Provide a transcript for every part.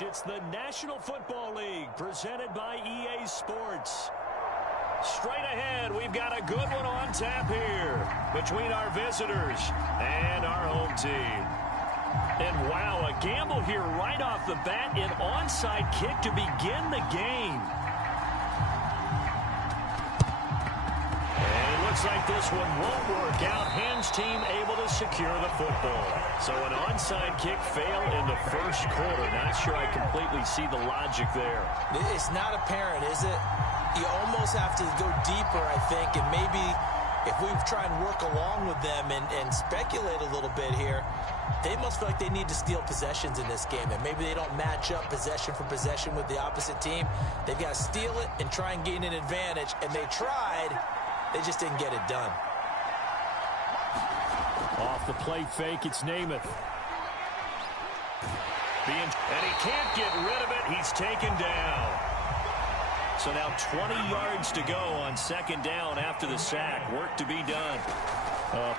It's the National Football League presented by EA Sports. Straight ahead, we've got a good one on tap here between our visitors and our home team. And wow, a gamble here right off the bat, an onside kick to begin the game. And it looks like this one won't work out. Hands team able to secure the football. So an onside kick fail in the first quarter. Not sure I completely see the logic there. It's not apparent, is it? You almost have to go deeper, I think, and maybe if we try and work along with them and speculate a little bit here, they must feel like they need to steal possessions in this game, and maybe they don't match up possession for possession with the opposite team. They've got to steal it and try and gain an advantage, and they tried. They just didn't get it done. Off the play fake, it's Namath. And he can't get rid of it. He's taken down. So now 20 yards to go on second down after the sack. Work to be done.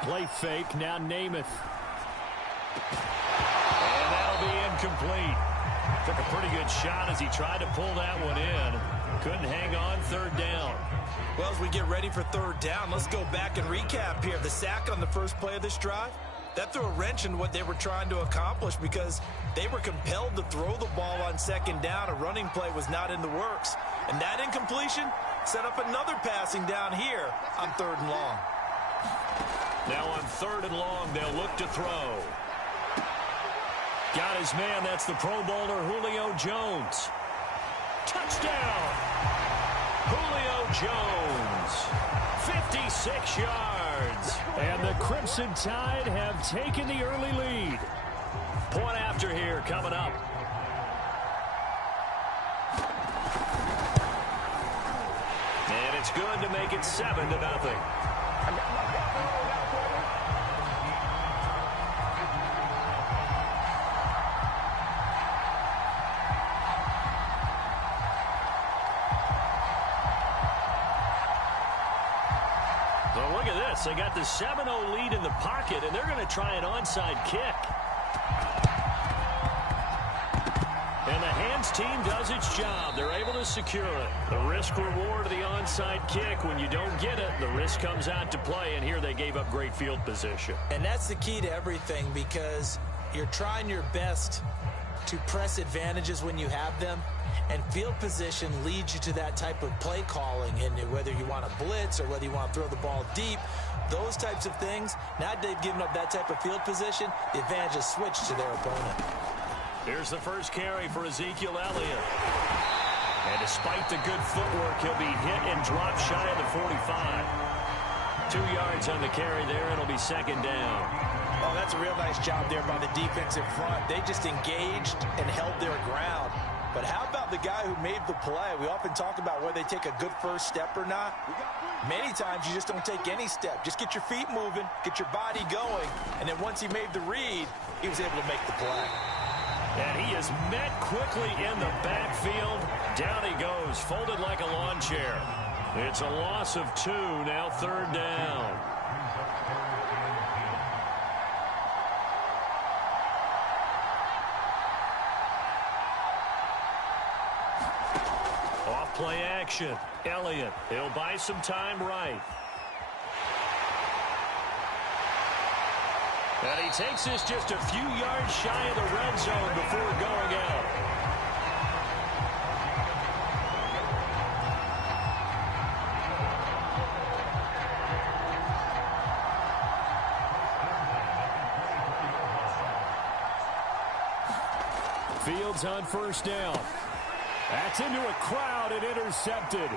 Play fake, now Namath. And that'll be incomplete. Took a pretty good shot as he tried to pull that one in. Couldn't hang on, third down. Well, as we get ready for third down, let's go back and recap here. The sack on the first play of this drive, that threw a wrench in what they were trying to accomplish because they were compelled to throw the ball on second down. A running play was not in the works. And that incompletion set up another passing down here on third and long. Now on third and long, they'll look to throw. Got his man. That's the Pro Bowler, Julio Jones. Touchdown! Julio Jones. 56 yards. And the Crimson Tide have taken the early lead. Point after here coming up. And it's good to make it 7-0. Well, look at this. They got the 7-0 lead in the pocket, and they're going to try an onside kick. And the hands team does its job. They're able to secure it. The risk-reward of the onside kick, when you don't get it, the risk comes out to play, and here they gave up great field position. And that's the key to everything, because you're trying your best to press advantages when you have them, and field position leads you to that type of play calling, and whether you want to blitz or whether you want to throw the ball deep, those types of things, now that they've given up that type of field position, the advantage is switched to their opponent. Here's the first carry for Ezekiel Elliott. And despite the good footwork, he'll be hit and dropped shy of the 45. 2 yards on the carry there. It'll be second down. Oh, that's a real nice job there by the defensive front. They just engaged and held their ground. But how about the guy who made the play? We often talk about whether they take a good first step or not. Many times you just don't take any step. Just get your feet moving, get your body going, and then once he made the read, he was able to make the play. And he is met quickly in the backfield. Down he goes, folded like a lawn chair. It's a loss of 2, now third down. Off play action. Elliott, he'll buy some time right. And he takes this just a few yards shy of the red zone before going out. Fields on first down. That's into a crowd and intercepted.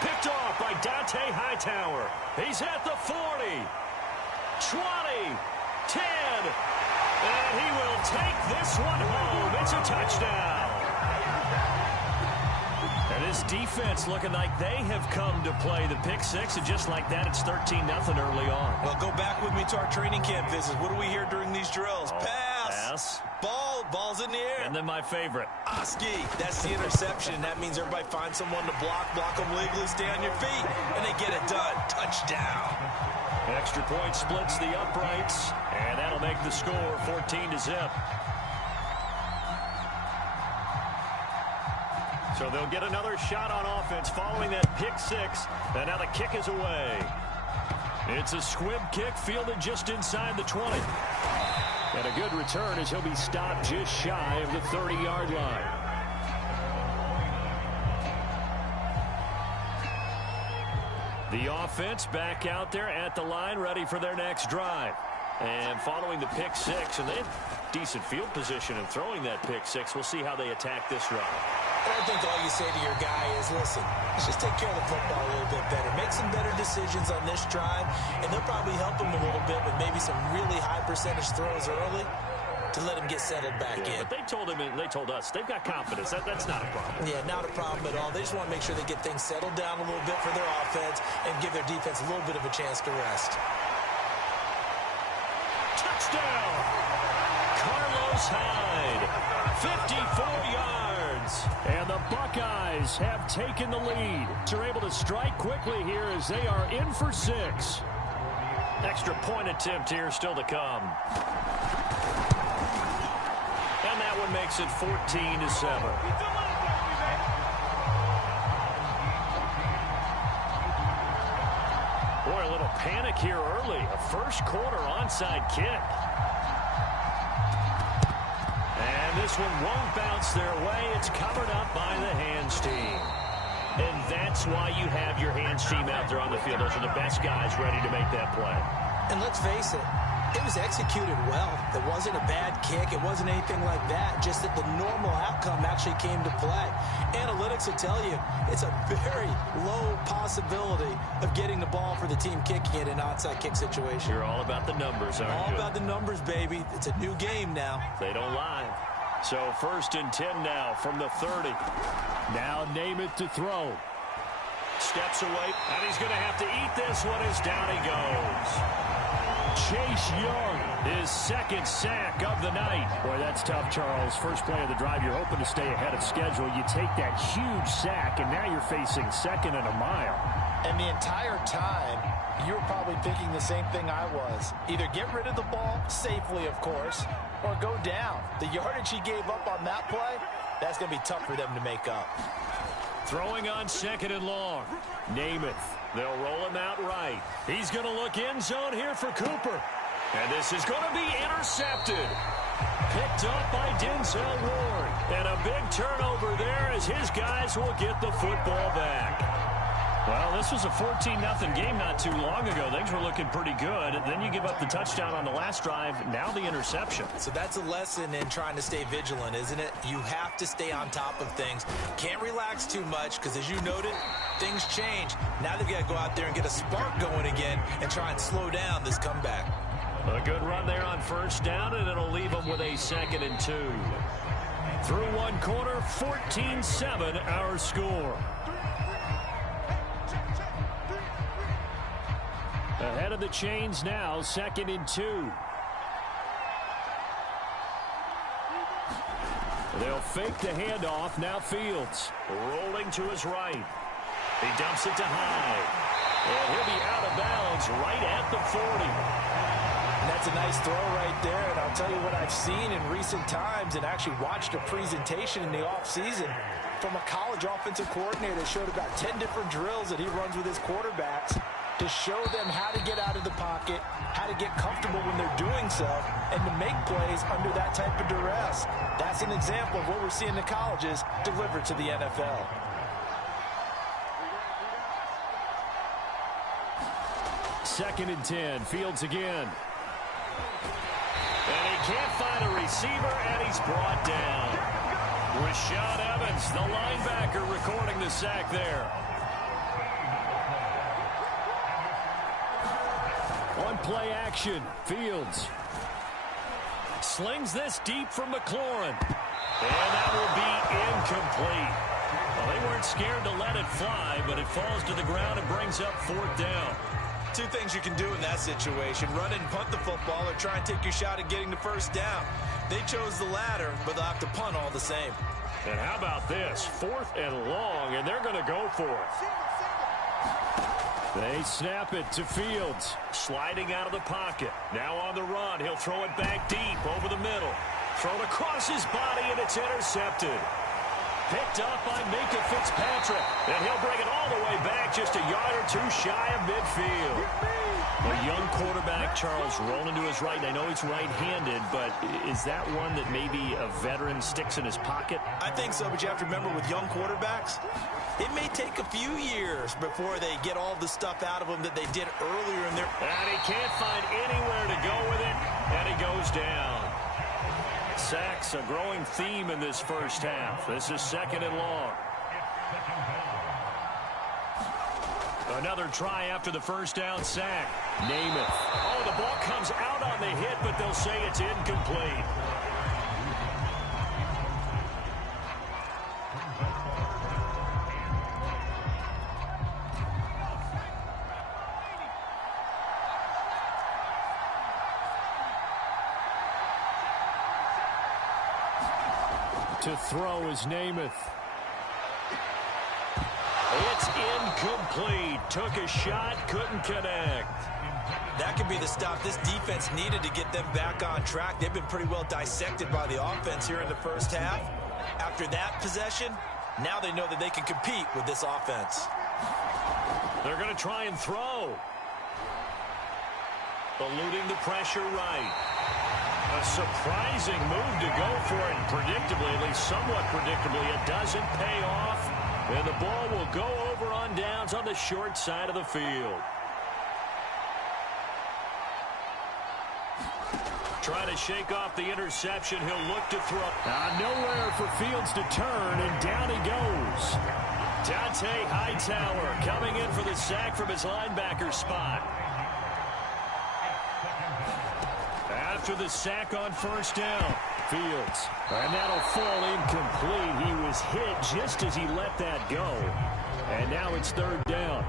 Picked off by Dante Hightower. He's at the 40, 20, 10, and he will take this one home. It's a touchdown. And this defense looking like they have come to play the pick six, and just like that, it's 13-0 early on. Well, go back with me to our training camp visits. What do we hear during these drills? Oh, pass. Ball's in the air. And then my favorite. Oski, that's the interception. That means everybody finds someone to block them legally, stay on your feet, and they get it done. Touchdown. Extra point splits the uprights, and that'll make the score 14-0. So they'll get another shot on offense following that pick six. And now the kick is away. It's a squib kick fielded just inside the 20. And a good return as he'll be stopped just shy of the 30-yard line. The offense back out there at the line, ready for their next drive. And following the pick six, and they have decent field position in throwing that pick six. We'll see how they attack this drive. And I think all you say to your guy is, listen, let's just take care of the football a little bit better. Make some better decisions on this drive, and they'll probably help him a little bit with maybe some really high percentage throws early to let him get settled back in. But they told us they've got confidence. That's not a problem. Yeah, not a problem at all. They just want to make sure they get things settled down a little bit for their offense and give their defense a little bit of a chance to rest. Touchdown! Carlos Hyde, 54 yards. And the Buckeyes have taken the lead. They're able to strike quickly here as they are in for 6. Extra point attempt here still to come. And that one makes it 14-7. Boy, a little panic here early. A first quarter onside kick. And this one won't bounce their way. It's covered up by the hands team. And that's why you have your hands team out there on the field. Those are the best guys ready to make that play. And let's face it, it was executed well. It wasn't a bad kick. It wasn't anything like that. Just that the normal outcome actually came to play. Analytics will tell you it's a very low possibility of getting the ball for the team kicking it in an onside kick situation. You're all about the numbers, aren't you? All about the numbers, baby. It's a new game now. They don't lie. So 1st and 10 now from the 30. Now name it to throw. Steps away, and he's going to have to eat this one as down he goes. Chase Young, his 2nd sack of the night. Boy, that's tough, Charles. First play of the drive, you're hoping to stay ahead of schedule. You take that huge sack, and now you're facing 2nd and a mile. And the entire time, you were probably thinking the same thing I was. Either get rid of the ball, safely, of course, or go down. The yardage he gave up on that play, that's going to be tough for them to make up. Throwing on 2nd and long. Namath. They'll roll him out right. He's going to look end zone here for Cooper. And this is going to be intercepted. Picked up by Denzel Ward. And a big turnover there as his guys will get the football back. Well, this was a 14-0 game not too long ago. Things were looking pretty good. Then you give up the touchdown on the last drive. Now the interception. So that's a lesson in trying to stay vigilant, isn't it? You have to stay on top of things. Can't relax too much because, as you noted, things change. Now they've got to go out there and get a spark going again and try and slow down this comeback. A good run there on 1st down, and it'll leave them with a 2nd and 2. Through one quarter, 14-7 our score. Ahead of the chains now, 2nd and 2. They'll fake the handoff. Now Fields rolling to his right. He dumps it to Hyde. And he'll be out of bounds right at the 40. And that's a nice throw right there. And I'll tell you what I've seen in recent times and actually watched a presentation in the offseason from a college offensive coordinator that showed about 10 different drills that he runs with his quarterbacks to show them how to get out of the pocket, how to get comfortable when they're doing so, and to make plays under that type of duress. That's an example of what we're seeing in the colleges delivered to the NFL. Second and 10, Fields again. And he can't find a receiver, and he's brought down. Rashad Evans, the linebacker, recording the sack there. On play action, Fields slings this deep from McLaurin. And that will be incomplete. Well, they weren't scared to let it fly, but it falls to the ground and brings up 4th down. Two things you can do in that situation: run and punt the football, or try and take your shot at getting the 1st down. They chose the latter, but they'll have to punt all the same. And how about this? 4th and long, and they're going to go for it. They snap it to Fields. Sliding out of the pocket. Now on the run. He'll throw it back deep over the middle. Thrown across his body, and it's intercepted. Picked up by Minka Fitzpatrick. And he'll bring it all the way back just a yard or two shy of midfield. A young quarterback, Charles, rolling to his right. I know he's right-handed, but is that one that maybe a veteran sticks in his pocket? I think so, but you have to remember with young quarterbacks, it may take a few years before they get all the stuff out of them that they did earlier in their... And he can't find anywhere to go with it, and he goes down. Sacks, a growing theme in this first half. This is 2nd and long. Another try after the first down sack. Namath. Oh, the ball comes out on the hit, but they'll say it's incomplete. To throw is Namath. It's incomplete. Took a shot, couldn't connect. That could be the stop this defense needed to get them back on track. They've been pretty well dissected by the offense here in the first half. After that possession, now they know that they can compete with this offense. They're going to try and throw. Eluding the pressure right. A surprising move to go for it. Predictably, at least somewhat predictably, it doesn't pay off. And the ball will go over on downs on the short side of the field. Trying to shake off the interception. He'll look to throw. Nowhere for Fields to turn, and down he goes. Dante Hightower coming in for the sack from his linebacker spot. After the sack on first down, Fields. And that'll fall incomplete. He was hit just as he let that go. And now it's 3rd down.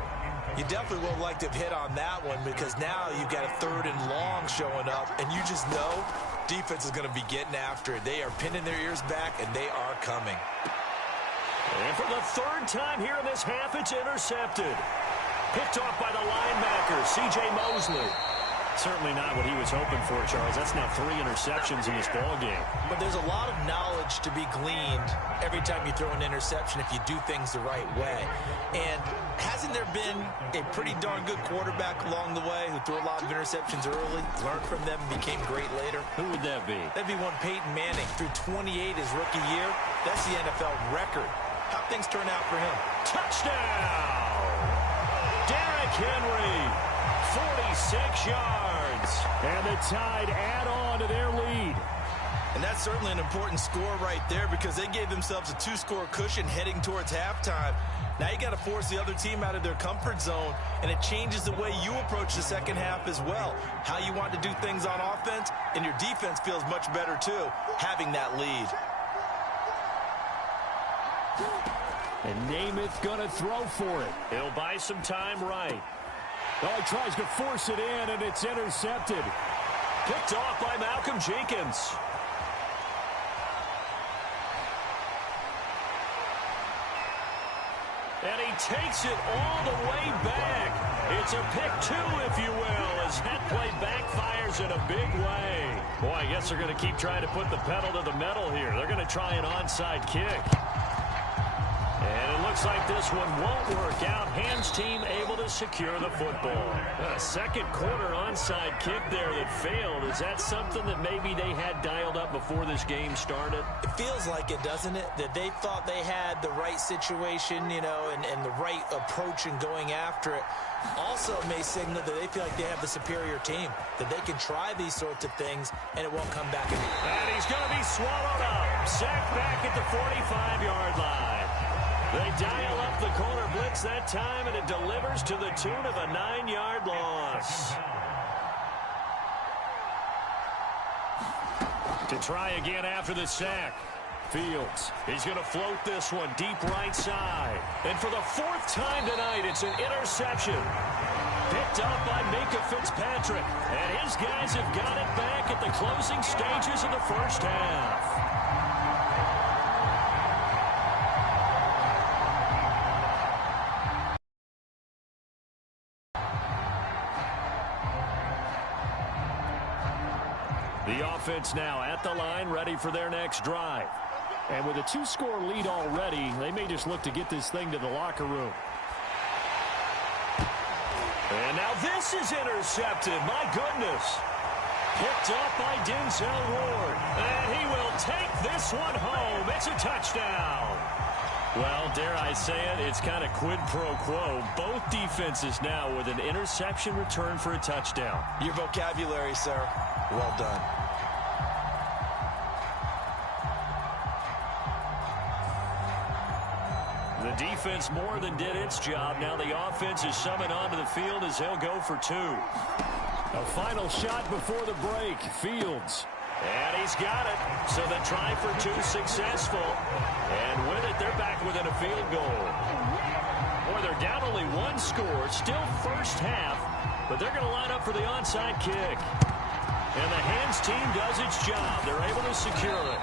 You definitely would like to have hit on that one because now you've got a 3rd and long showing up, and you just know defense is going to be getting after it. They are pinning their ears back, and they are coming. And for the 3rd time here in this half, it's intercepted. Picked off by the linebacker, C.J. Mosley. Certainly not what he was hoping for, Charles. That's now 3 interceptions in this ballgame. But there's a lot of knowledge to be gleaned every time you throw an interception if you do things the right way. And hasn't there been a pretty darn good quarterback along the way who threw a lot of interceptions early, learned from them, and became great later? Who would that be? That'd be one Peyton Manning. Threw 28 his rookie year. That's the NFL record. How'd things turn out for him? Touchdown! Derrick Henry, 46 yards. And the Tide add on to their lead. And that's certainly an important score right there because they gave themselves a 2-score cushion heading towards halftime. Now you got to force the other team out of their comfort zone, and it changes the way you approach the second half as well. How you want to do things on offense, and your defense feels much better too, having that lead. And Namath going to throw for it. He'll buy some time right. Oh, he tries to force it in, and it's intercepted. Picked off by Malcolm Jenkins. And he takes it all the way back. It's a pick 2, if you will, as that play backfires in a big way. Boy, I guess they're going to keep trying to put the pedal to the metal here. They're going to try an onside kick. And it looks like this one won't work out. Hands team able to secure the football. A second quarter onside kick there that failed. Is that something that maybe they had dialed up before this game started? It feels like it, doesn't it? That they thought they had the right situation, you know, and the right approach in going after it. Also may signal that they feel like they have the superior team, that they can try these sorts of things, and it won't come back. And he's going to be swallowed up. Sacked back at the 45-yard line. They dial up the corner blitz that time, and it delivers to the tune of a 9-yard loss. To try again after the sack. Fields, he's going to float this one deep right side. And for the 4th time tonight, it's an interception. Picked up by Minka Fitzpatrick. And his guys have got it back at the closing stages of the first half. The offense now at the line, ready for their next drive. And with a 2-score lead already, they may just look to get this thing to the locker room. And now this is intercepted. My goodness. Picked up by Denzel Ward. And he will take this one home. It's a touchdown. Well, dare I say it, it's kind of quid pro quo. Both defenses now with an interception return for a touchdown. Your vocabulary, sir. Well done. The defense more than did its job. Now the offense is summoned onto the field as they'll go for 2. A final shot before the break. Fields. And he's got it. So the try for 2 successful. And with it, they're back within a field goal. Boy, they're down only 1 score. Still first half. But they're going to line up for the onside kick. And the hands team does its job. They're able to secure it.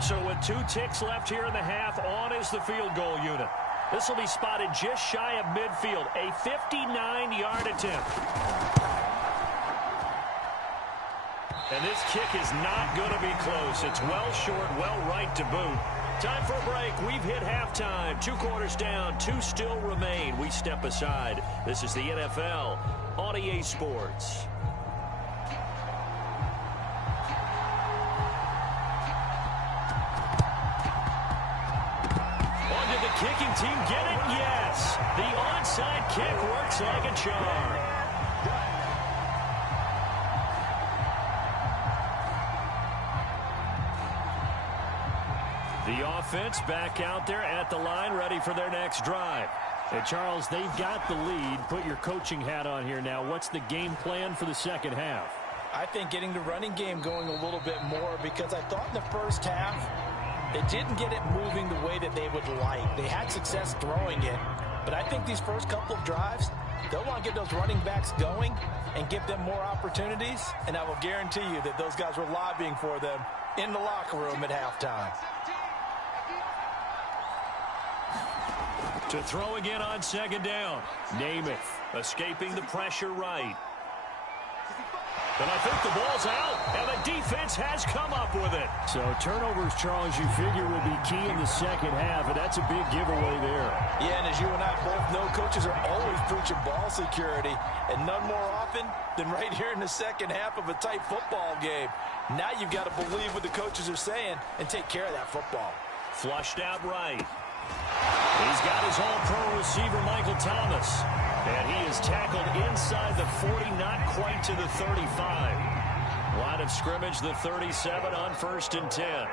So with 2 ticks left here in the half, on is the field goal unit. This will be spotted just shy of midfield. A 59-yard attempt. And this kick is not going to be close. It's well short, well right to boot. Time for a break. We've hit halftime. 2 quarters down, 2 still remain. We step aside. This is the NFL on EA Sports. Kicking team get it? Yes. The onside kick works like a charm. The offense back out there at the line, ready for their next drive. Hey, Charles, they've got the lead. Put your coaching hat on here now. What's the game plan for the second half? I think getting the running game going a little bit more, because I thought in the first half they didn't get it moving the way that they would like. They had success throwing it, but I think these first couple of drives, they'll want to get those running backs going and give them more opportunities, and I will guarantee you that those guys were lobbying for them in the locker room at halftime. To throw again on second down. Namath escaping the pressure right. And I think the ball's out, and the defense has come up with it. So turnovers, Charles, you figure will be key in the second half, and that's a big giveaway there. Yeah, and as you and I both know, coaches are always preaching ball security, and none more often than right here in the second half of a tight football game. Now you've got to believe what the coaches are saying and take care of that football. Flushed out right. He's got his all-pro receiver, Michael Thomas. And he is tackled inside the 40, not quite to the 35. Line of scrimmage, the 37 on 1st and 10.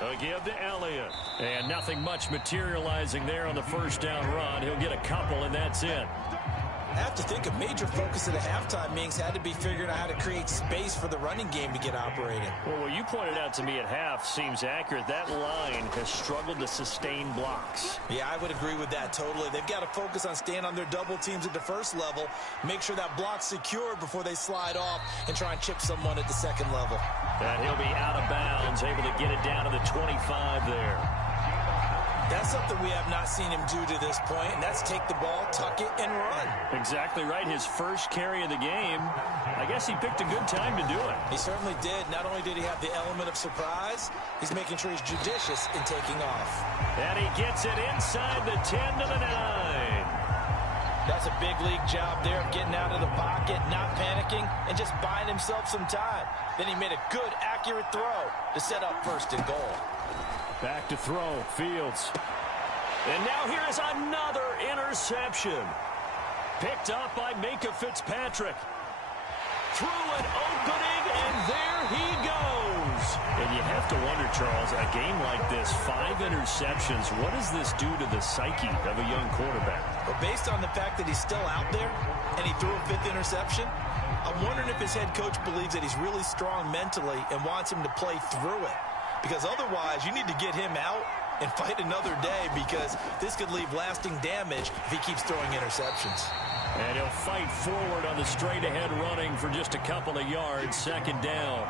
A give to Elliott. And nothing much materializing there on the first down run. He'll get a couple, and that's it. I have to think a major focus of the halftime meetings had to be figuring out how to create space for the running game to get operating. Well, what you pointed out to me at half seems accurate. That line has struggled to sustain blocks. Yeah, I would agree with that totally. They've got to focus on staying on their double teams at the first level, make sure that block's secured before they slide off and try and chip someone at the second level. And he'll be out of bounds, able to get it down to the 25 there. That's something we have not seen him do to this point, and that's take the ball, tuck it, and run. Exactly right. His first carry of the game. I guess he picked a good time to do it. He certainly did. Not only did he have the element of surprise, he's making sure he's judicious in taking off. And he gets it inside the 10 to the 9. That's a big league job there of getting out of the pocket, not panicking, and just buying himself some time. Then he made a good, accurate throw to set up 1st and goal. Back to throw, Fields. And now here is another interception. Picked up by Minka Fitzpatrick. Through an opening, and there he goes. And you have to wonder, Charles, a game like this, 5 interceptions, what does this do to the psyche of a young quarterback? Well, based on the fact that he's still out there and he threw a 5th interception, I'm wondering if his head coach believes that he's really strong mentally and wants him to play through it. Because otherwise, you need to get him out and fight another day, because this could leave lasting damage if he keeps throwing interceptions. And he'll fight forward on the straight-ahead running for just a couple of yards. 2nd down.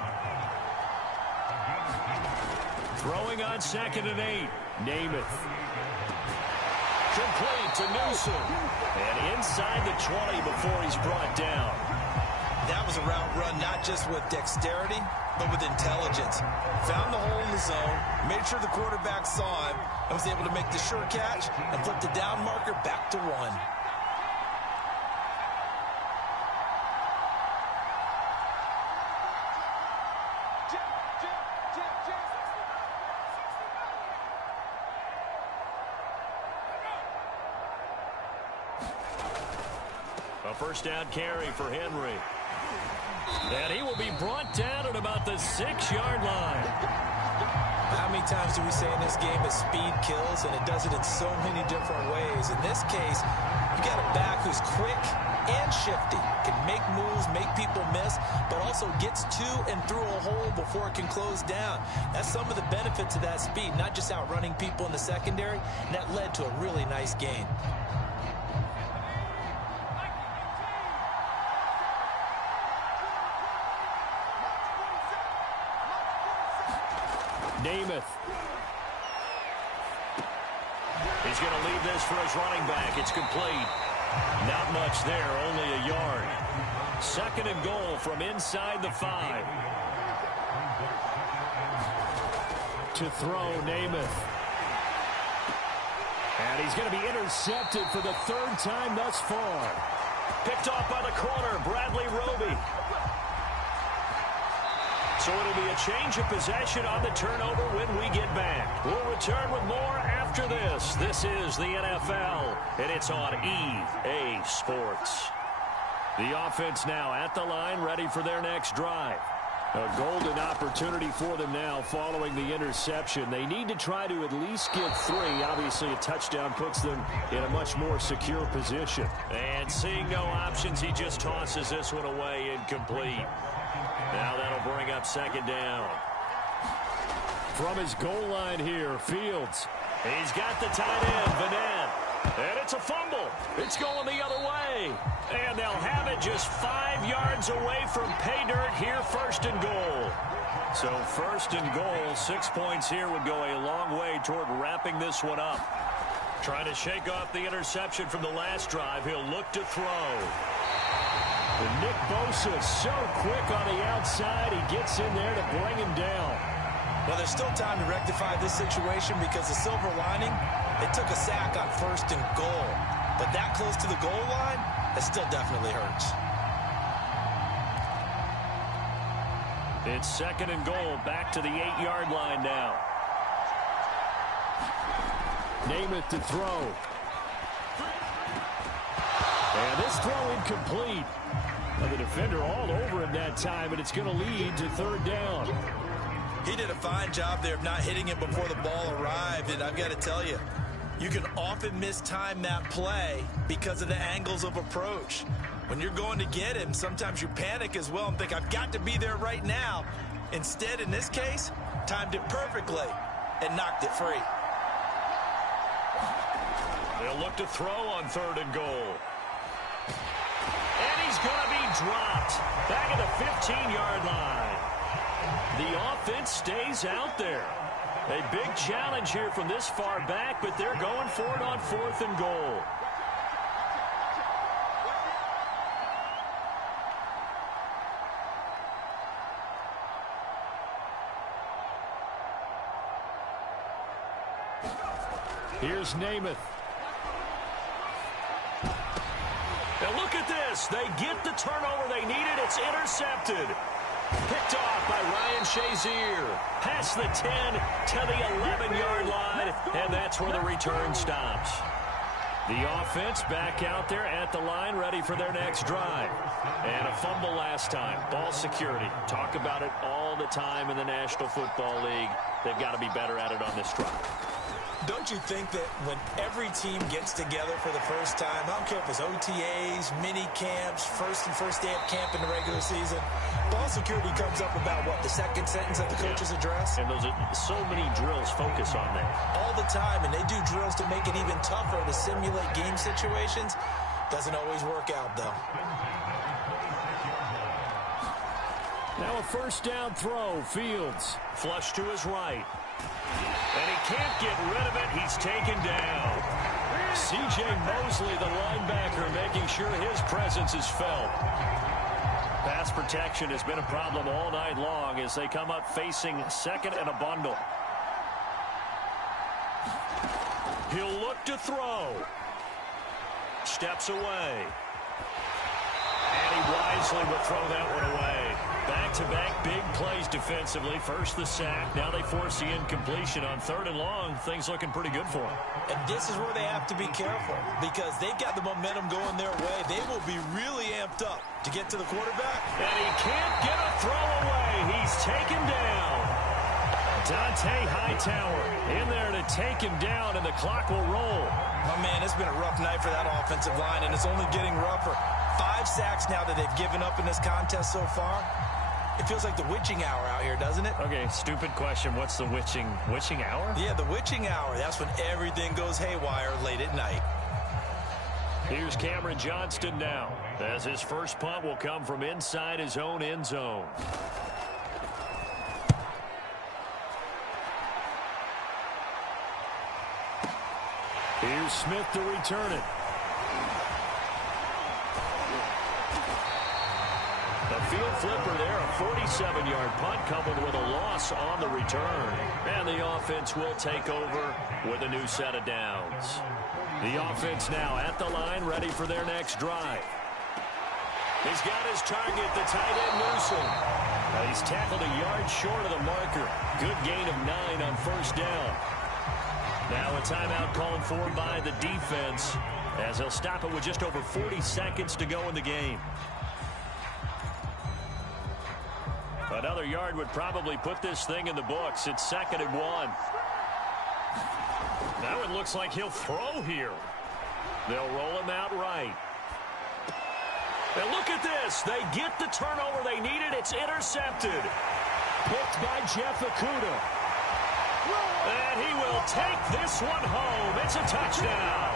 Throwing on 2nd and 8. Namath. Complete to Newsom. And inside the 20 before he's brought down. That was a route run not just with dexterity, but with intelligence. Found the hole in the zone, made sure the quarterback saw him, and was able to make the sure catch and flip the down marker back to 1. A first down carry for Henry. And he will be brought down at about the 6-yard line. How many times do we say in this game that speed kills, and it does it in so many different ways? In this case, you got a back who's quick and shifty, can make moves, make people miss, but also gets to and through a hole before it can close down. That's some of the benefits of that speed, not just outrunning people in the secondary, and that led to a really nice gain. Namath. He's going to leave this for his running back. It's complete. Not much there, only a yard. 2nd and goal from inside the 5. To throw, Namath. And he's going to be intercepted for the 3rd time thus far. Picked off by the corner, Bradley Roby. So it'll be a change of possession on the turnover when we get back. We'll return with more after this. This is the NFL, and it's on EA Sports. The offense now at the line, ready for their next drive. A golden opportunity for them now following the interception. They need to try to at least get 3. Obviously, a touchdown puts them in a much more secure position. And seeing no options, he just tosses this one away, incomplete. Now that'll bring up 2nd down. From his goal line here, Fields. He's got the tight end, Vanette. And it's a fumble. It's going the other way. And they'll have it just 5 yards away from pay dirt here, 1st and goal. So 1st and goal, 6 points here would go a long way toward wrapping this one up. Trying to shake off the interception from the last drive. He'll look to throw. And Nick Bosa so quick on the outside. He gets in there to bring him down. Well, there's still time to rectify this situation because the silver lining, they took a sack on 1st and goal. But that close to the goal line, it still definitely hurts. It's 2nd and goal, back to the 8-yard line now. Namath to throw. And this throw incomplete. Well, the defender all over him that time, and it's going to lead to 3rd down. He did a fine job there of not hitting him before the ball arrived, and I've got to tell you, you can often mistime that play because of the angles of approach. When you're going to get him, sometimes you panic as well and think, I've got to be there right now. Instead, in this case, timed it perfectly and knocked it free. They'll look to throw on 3rd and goal. And he's going to be dropped back at the 15-yard line. The offense stays out there. A big challenge here from this far back, but they're going for it on 4th and goal. Here's Namath. And look at this. They get the turnover they needed. It's intercepted. Picked off by Ryan Shazier. Past the 10 to the 11-yard line, and that's where the return stops. The offense back out there at the line, ready for their next drive. And a fumble last time. Ball security. Talk about it all the time in the National Football League. They've got to be better at it on this drive. Don't you think that when every team gets together for the first time, I don't care if it's OTAs, mini camps, first day of camp in the regular season, ball security comes up about, what, the second sentence of the coach's address? And those are so many drills focus on that. All the time, and they do drills to make it even tougher to simulate game situations. Doesn't always work out, though. Now a first down throw, Fields. Flush to his right. And he can't get rid of it. He's taken down. C.J. Mosley, the linebacker, making sure his presence is felt. Pass protection has been a problem all night long as they come up facing second and a bundle. He'll look to throw. Steps away. And he wisely will throw that one away. Back-to-back big plays defensively. First the sack. Now they force the incompletion on 3rd and long. Things looking pretty good for them. And this is where they have to be careful because they've got the momentum going their way. They will be really amped up to get to the quarterback. And he can't get a throw away. He's taken down. Dante Hightower in there to take him down, and the clock will roll. Oh, man, it's been a rough night for that offensive line, and it's only getting rougher. 5 sacks now that they've given up in this contest so far. It feels like the witching hour out here, doesn't it? Okay, stupid question. What's the witching hour? Yeah, the witching hour. That's when everything goes haywire late at night. Here's Cameron Johnston now, as his first punt will come from inside his own end zone. Here's Smith to return it. A field flipper there, a 47-yard punt coming with a loss on the return. And the offense will take over with a new set of downs. The offense now at the line, ready for their next drive. He's got his target, the tight end Newsom. He's tackled a yard short of the marker. Good gain of 9 on first down. Now a timeout called for by the defense as they'll stop it with just over 40 seconds to go in the game. Another yard would probably put this thing in the books. It's 2nd and 1. Now it looks like he'll throw here. They'll roll him out right. And look at this. They get the turnover they needed. It's intercepted. Picked by Jeff Okudah. And he will take this one home. It's a touchdown.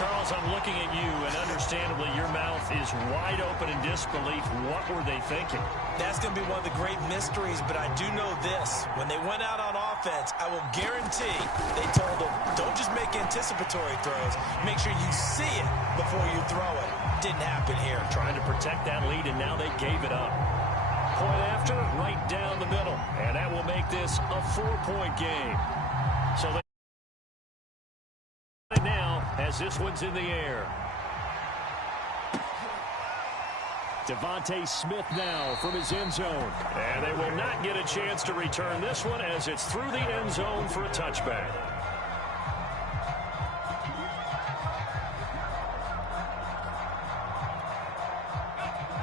Charles, I'm looking at you, and understandably, your mouth is wide open in disbelief. What were they thinking? That's going to be one of the great mysteries, but I do know this. When they went out on offense, I will guarantee they told them, don't just make anticipatory throws. Make sure you see it before you throw it. Didn't happen here. Trying to protect that lead, and now they gave it up. Point after, right down the middle. And that will make this a 4-point game. So they now as this one's in the air. Devontae Smith now from his end zone. And they will not get a chance to return this one as it's through the end zone for a touchback.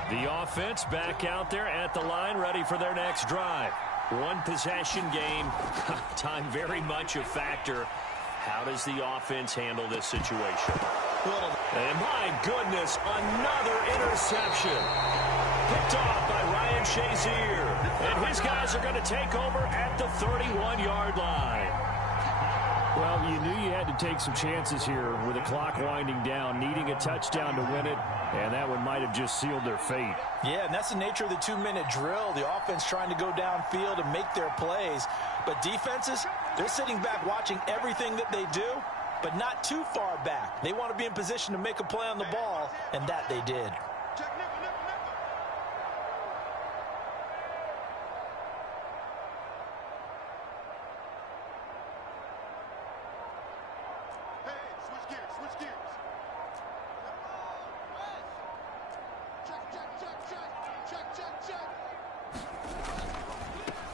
The offense back out there at the line, ready for their next drive. One possession game. Time very much a factor. How does the offense handle this situation? And my goodness, another interception. Picked off by Ryan Shazier. And his guys are going to take over at the 31-yard line. Well, you knew you had to take some chances here with the clock winding down, needing a touchdown to win it, and that one might have just sealed their fate. Yeah, and that's the nature of the 2-minute drill. The offense trying to go downfield and make their plays. But defenses, they're sitting back watching everything that they do, but not too far back. They want to be in position to make a play on the ball, and that they did.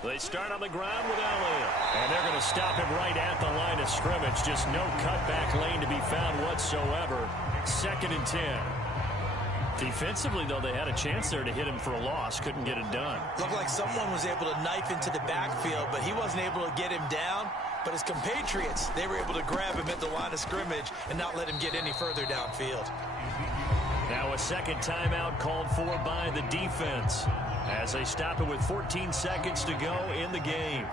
They start on the ground with Elliott. And they're going to stop him right at the line of scrimmage. Just no cutback lane to be found whatsoever. 2nd and 10. Defensively, though, they had a chance there to hit him for a loss. Couldn't get it done. Looked like someone was able to knife into the backfield, but he wasn't able to get him down. But his compatriots, they were able to grab him at the line of scrimmage and not let him get any further downfield. Now a second timeout called for by the defense as they stop it with 14 seconds to go in the game.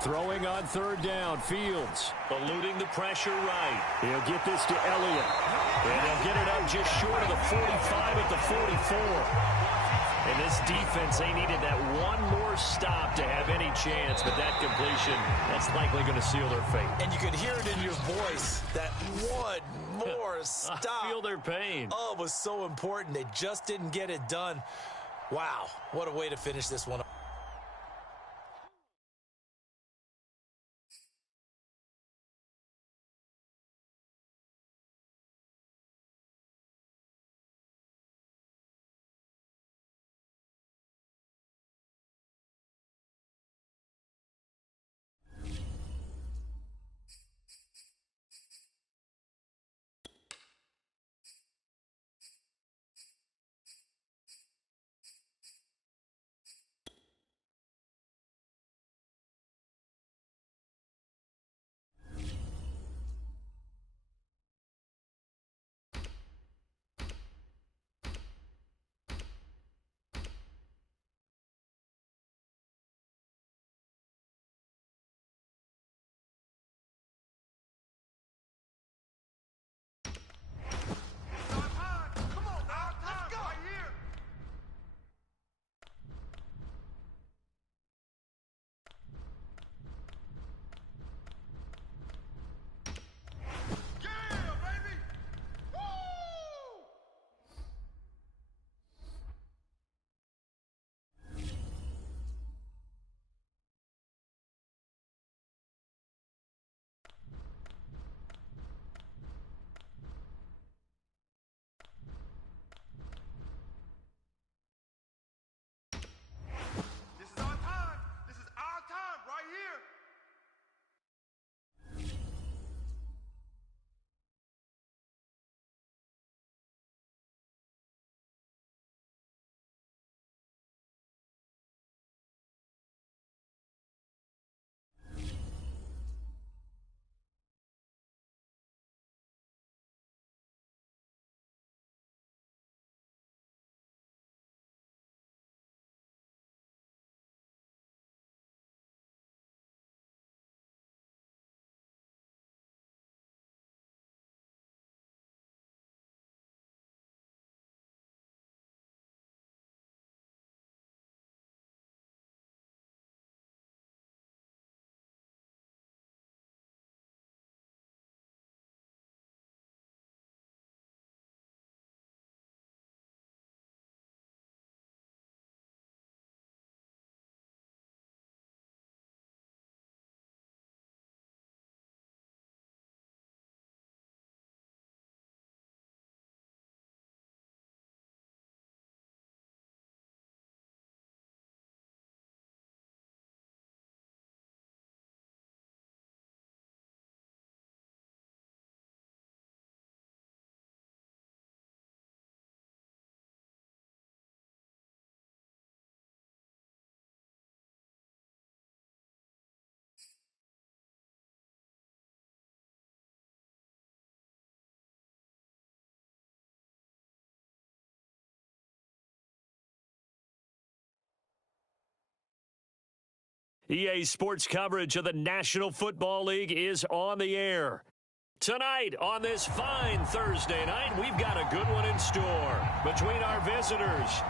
Throwing on third down, Fields. Eluding the pressure right. He'll get this to Elliott. And they'll get it up just short of the 45 at the 44. And this defense, they needed that one more stop to have any chance, but that completion, that's likely going to seal their fate. And you could hear it in your voice, that one more stop. I feel their pain. Oh, it was so important. They just didn't get it done. Wow, what a way to finish this one. EA Sports coverage of the National Football League is on the air. Tonight, on this fine Thursday night, we've got a good one in store between our visitors